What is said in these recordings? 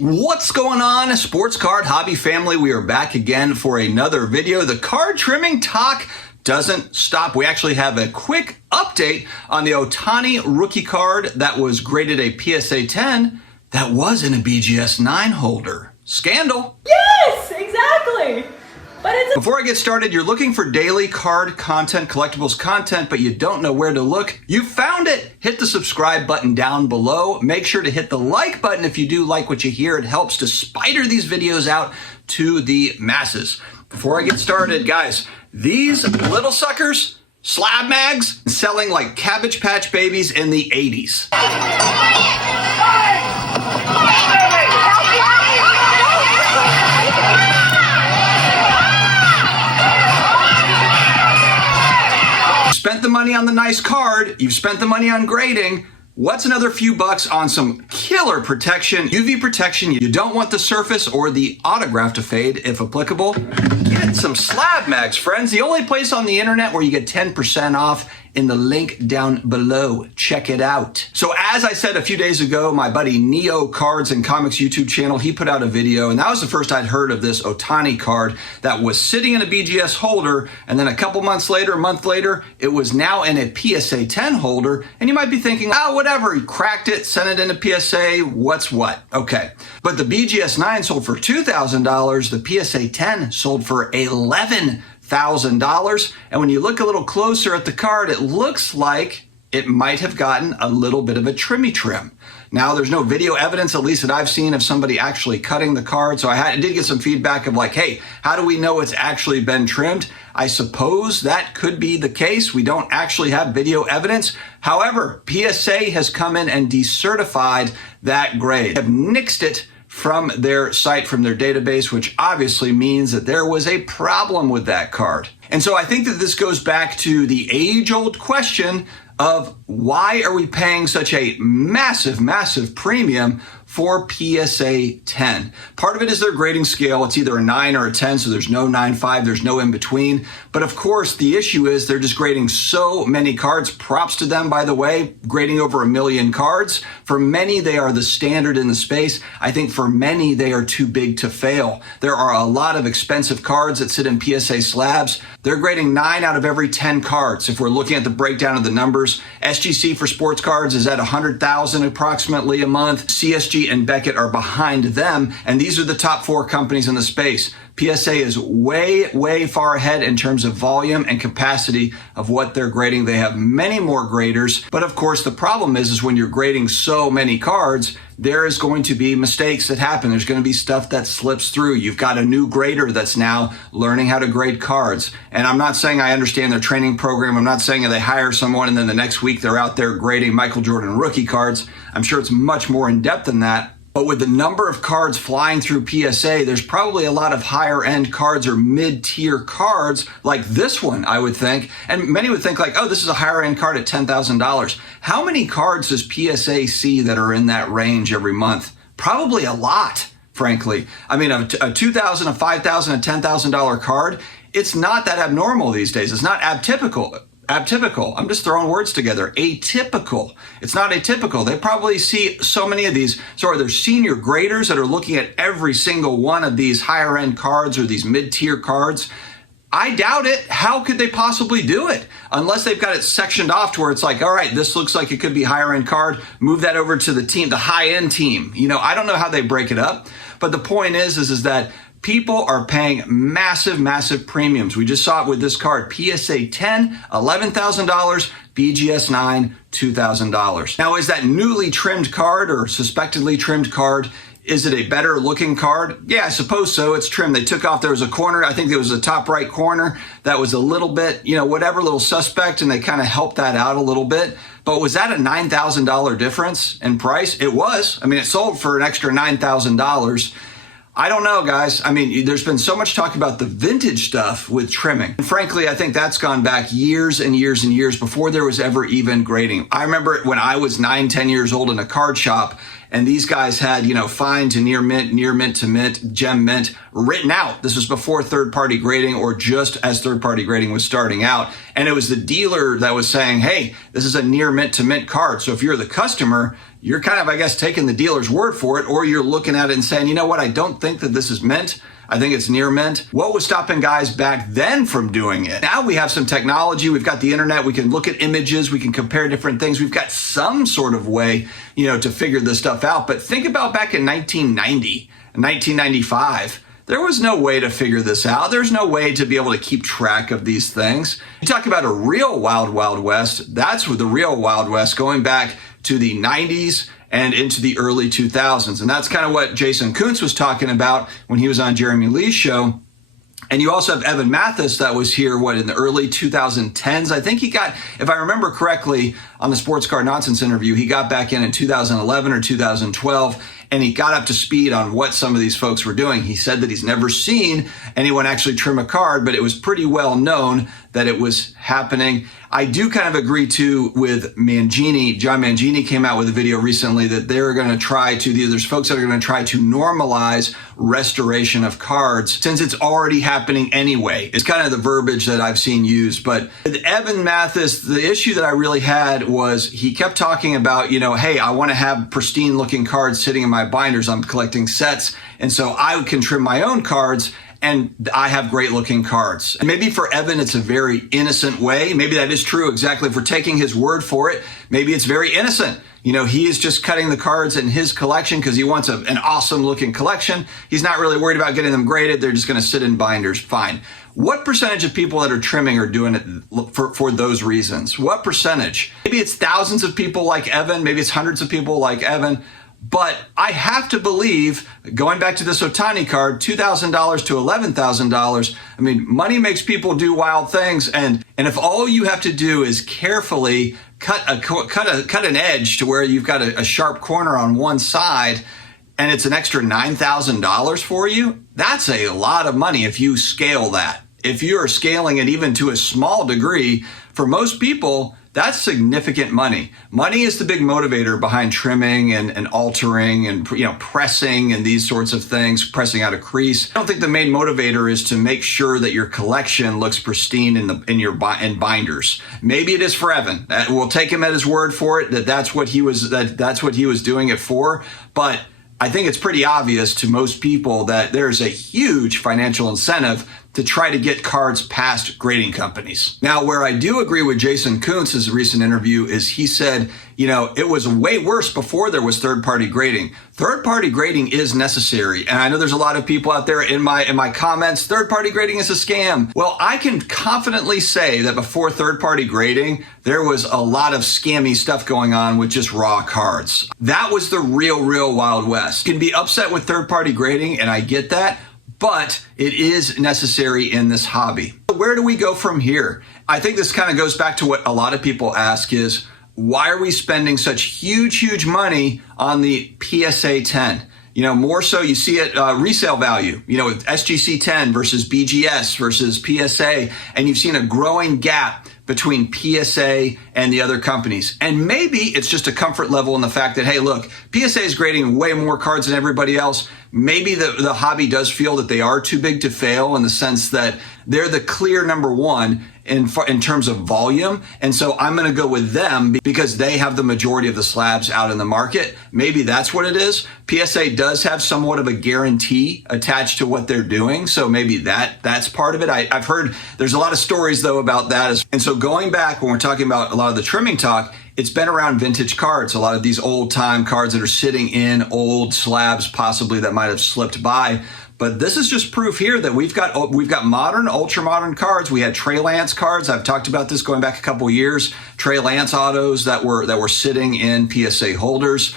What's going on, sports card hobby family? We are back again for another video. The card trimming talk doesn't stop. We actually have a quick update on the Ohtani rookie card that was graded a PSA 10 that was in a BGS 9 holder. Scandal. Yes, exactly. But Before I get started, you're looking for daily card content, collectibles content, but you don't know where to look. You found it. Hit the subscribe button down below. Make sure to hit the like button if you do like what you hear. It helps to spider these videos out to the masses. Before I get started, guys, these little suckers, SlabMags, selling like Cabbage Patch Babies in the 80s. Spent the money on the nice card, you've spent the money on grading. What's another few bucks on some killer protection, UV protection? You don't want the surface or the autograph to fade if applicable. Get some SlabMags, friends. The only place on the internet where you get 10% off in the link down below. Check it out. So as I said a few days ago, my buddy Neo Cards and Comics YouTube channel, he put out a video, and that was the first I'd heard of this Ohtani card that was sitting in a BGS holder, and then a couple months later, a month later, it was now in a PSA 10 holder, and you might be thinking, oh, whatever, he cracked it, sent it into PSA, what's what? Okay. But the BGS 9 sold for $2,000, the PSA 10 sold for $11,000. And when you look a little closer at the card, it looks like it might have gotten a little bit of a trimmy trim. Now, there's no video evidence, at least that I've seen, of somebody actually cutting the card. So I did get some feedback of like, hey, how do we know it's actually been trimmed? I suppose that could be the case. We don't actually have video evidence. However, PSA has come in and decertified that grade. They have nixed it from their site, from their database, which obviously means that there was a problem with that card. And so I think that this goes back to the age-old question of why are we paying such a massive, massive premium for PSA 10? Part of it is their grading scale. It's either a 9 or a 10, so there's no 9.5, there's no in between. But of course, the issue is they're just grading so many cards. Props to them, by the way, grading over 1 million cards. For many, they are the standard in the space. I think for many, they are too big to fail. There are a lot of expensive cards that sit in PSA slabs. They're grading 9 out of every 10 cards. If we're looking at the breakdown of the numbers, SGC for sports cards is at 100,000 approximately a month. CSG and Beckett are behind them, and these are the top 4 companies in the space. PSA is way, way far ahead in terms of volume and capacity of what they're grading. They have many more graders, but of course the problem is when you're grading so many cards, there is going to be mistakes that happen. There's going to be stuff that slips through. You've got a new grader that's now learning how to grade cards. And I'm not saying I understand their training program. I'm not saying that they hire someone and then the next week they're out there grading Michael Jordan rookie cards. I'm sure it's much more in depth than that. But with the number of cards flying through PSA, there's probably a lot of higher end cards or mid-tier cards like this one, I would think. And many would think like, oh, this is a higher end card at $10,000. How many cards does PSA see that are in that range every month? Probably a lot, frankly. I mean, a $2,000, a $5,000, a $10,000 card, it's not that abnormal these days. It's not atypical. I'm just throwing words together. Atypical. It's not atypical. They probably see so many of these. So are there senior graders that are looking at every single one of these higher end cards or these mid-tier cards? I doubt it. How could they possibly do it? Unless they've got it sectioned off to where it's like, all right, this looks like it could be higher end card. Move that over to the team, the high end team. You know, I don't know how they break it up. But the point is that people are paying massive, massive premiums. We just saw it with this card. PSA 10, $11,000. BGS 9, $2,000. Now, is that newly trimmed card or suspectedly trimmed card, is it a better looking card? Yeah, I suppose so. It's trimmed. They took off, there was a corner, I think there was a top right corner that was a little bit, you know, whatever, little suspect, and they kind of helped that out a little bit. But was that a $9,000 difference in price? It was. I mean, it sold for an extra $9,000. I don't know, guys. I mean, there's been so much talk about the vintage stuff with trimming. And frankly, I think that's gone back years and years and years before there was ever even grading. I remember when I was 9, 10 years old in a card shop, and these guys had, you know, fine to near mint to mint, gem mint written out. This was before third-party grading, or just as third-party grading was starting out. And it was the dealer that was saying, hey, this is a near mint to mint card. So if you're the customer, you're kind of, I guess, taking the dealer's word for it, or you're looking at it and saying, you know what, I don't think that this is mint. I think it's near mint. What was stopping guys back then from doing it? Now we have some technology. We've got the internet. We can look at images. We can compare different things. We've got some sort of way, to figure this stuff out. But think about back in 1990, 1995. There was no way to figure this out. There's no way to be able to keep track of these things. You talk about a real wild, wild west. That's what the real wild west, going back to the 90s and into the early 2000s. And that's kind of what Jason Kuntz was talking about when he was on Jeremy Lee's show. And you also have Evan Mathis that was here, in the early 2010s. I think he got, if I remember correctly, on the Sports Car Nonsense interview, he got back in 2011 or 2012, and he got up to speed on what some of these folks were doing. He said that he's never seen anyone actually trim a card, but it was pretty well known that it was happening. I do kind of agree too with Mangini. John Mangini came out with a video recently that they're going to try to, there's folks that are going to try to normalize restoration of cards since it's already happening anyway. It's kind of the verbiage that I've seen used. But with Evan Mathis, the issue that I really had was he kept talking about, hey, I want to have pristine looking cards sitting in my binders. I'm collecting sets. And so I can trim my own cards, and I have great looking cards. And maybe for Evan, it's a very innocent way. Maybe that is true. Exactly. If we're taking his word for it, maybe it's very innocent. He is just cutting the cards in his collection because he wants an awesome looking collection. He's not really worried about getting them graded. They're just going to sit in binders. Fine. What percentage of people that are trimming are doing it for those reasons? What percentage? Maybe it's thousands of people like Evan. Maybe it's hundreds of people like Evan. But I have to believe, going back to this Ohtani card, $2,000 to $11,000, I mean, money makes people do wild things. And if all you have to do is carefully cut an edge to where you've got a sharp corner on one side, and it's an extra $9,000 for you, that's a lot of money if you scale that. If you're scaling it even to a small degree, for most people, that's significant money. Money is the big motivator behind trimming and altering and pressing and these sorts of things, pressing out a crease. I don't think the main motivator is to make sure that your collection looks pristine in binders. Maybe it is for Evan. We'll take him at his word for it that's what he was doing it for. But I think it's pretty obvious to most people that there's a huge financial incentive to try to get cards past grading companies. Now, where I do agree with Jason Kuntz's recent interview is he said, it was way worse before there was third-party grading. Third-party grading is necessary. And I know there's a lot of people out there in my comments, third-party grading is a scam. Well, I can confidently say that before third-party grading, there was a lot of scammy stuff going on with just raw cards. That was the real Wild West. You can be upset with third-party grading, and I get that, but it is necessary in this hobby. Where do we go from here? I think this kind of goes back to what a lot of people ask is, why are we spending such huge money on the PSA 10? More so you see it resale value, with SGC 10 versus BGS versus PSA, and you've seen a growing gap between PSA and the other companies. And maybe it's just a comfort level in the fact that, hey, look, PSA is grading way more cards than everybody else. Maybe the hobby does feel that they are too big to fail in the sense that they're the clear number one in terms of volume. And so I'm going to go with them because they have the majority of the slabs out in the market. Maybe that's what it is. PSA does have somewhat of a guarantee attached to what they're doing. So maybe that's part of it. I've heard there's a lot of stories though about that. And so going back when we're talking about a lot of the trimming talk, it's been around vintage cards, a lot of these old time cards that are sitting in old slabs possibly that might have slipped by. But this is just proof here that we've got modern, ultra modern cards. We had Trey Lance cards. I've talked about this going back a couple years. Trey Lance autos that were sitting in PSA holders.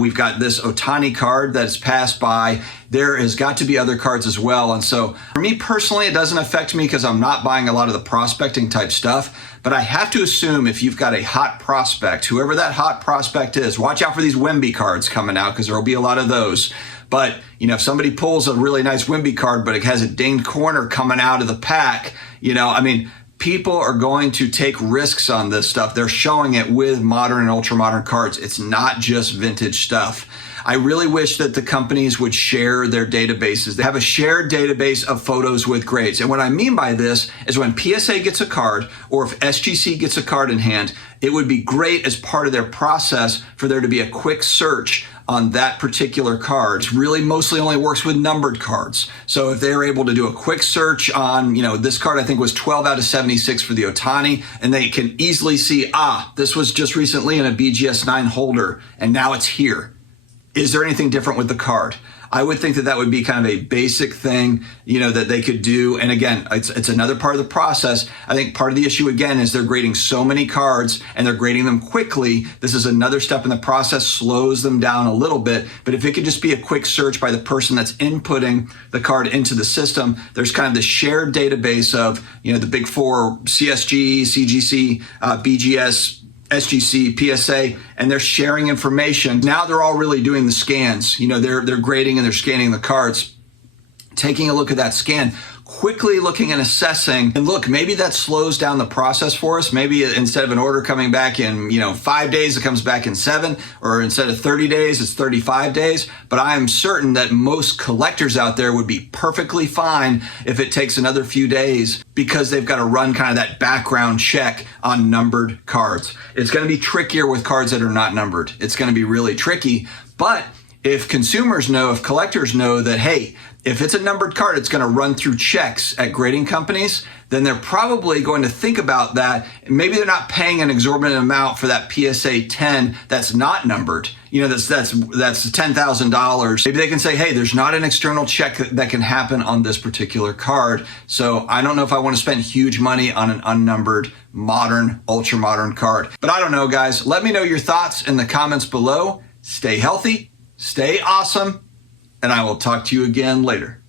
We've got this Ohtani card that's passed by. There has got to be other cards as well. And so for me personally, it doesn't affect me because I'm not buying a lot of the prospecting type stuff. But I have to assume if you've got a hot prospect, whoever that hot prospect is, watch out for these Wemby cards coming out because there will be a lot of those. But, if somebody pulls a really nice Wemby card, but it has a dinged corner coming out of the pack, people are going to take risks on this stuff. They're showing it with modern and ultra modern cards. It's not just vintage stuff. I really wish that the companies would share their databases. They have a shared database of photos with grades. And what I mean by this is when PSA gets a card or if SGC gets a card in hand, it would be great as part of their process for there to be a quick search on that particular card. It really mostly only works with numbered cards. So if they're able to do a quick search on, this card I think was 12 out of 76 for the Ohtani, and they can easily see, this was just recently in a BGS 9 holder, and now it's here. Is there anything different with the card? I would think that that would be kind of a basic thing, that they could do. And again, it's another part of the process. I think part of the issue, again, is they're grading so many cards and they're grading them quickly. This is another step in the process, slows them down a little bit. But if it could just be a quick search by the person that's inputting the card into the system, there's kind of the shared database of, the big four, CSG, CGC, BGS, SGC, PSA, and they're sharing information. Now they're all really doing the scans. They're grading and they're scanning the cards, taking a look at that scan, quickly looking and assessing. And look, maybe that slows down the process for us. Maybe instead of an order coming back in, 5 days, it comes back in 7, or instead of 30 days, it's 35 days. But I am certain that most collectors out there would be perfectly fine if it takes another few days, because they've got to run kind of that background check on numbered cards. It's going to be trickier with cards that are not numbered. It's going to be really tricky. But if consumers know, if collectors know that, hey, if it's a numbered card, it's going to run through checks at grading companies, then they're probably going to think about that. Maybe they're not paying an exorbitant amount for that PSA 10 that's not numbered. That's $10,000. Maybe they can say, hey, there's not an external check that can happen on this particular card. So I don't know if I want to spend huge money on an unnumbered, modern, ultra modern card. But I don't know, guys. Let me know your thoughts in the comments below. Stay healthy, stay awesome, and I will talk to you again later.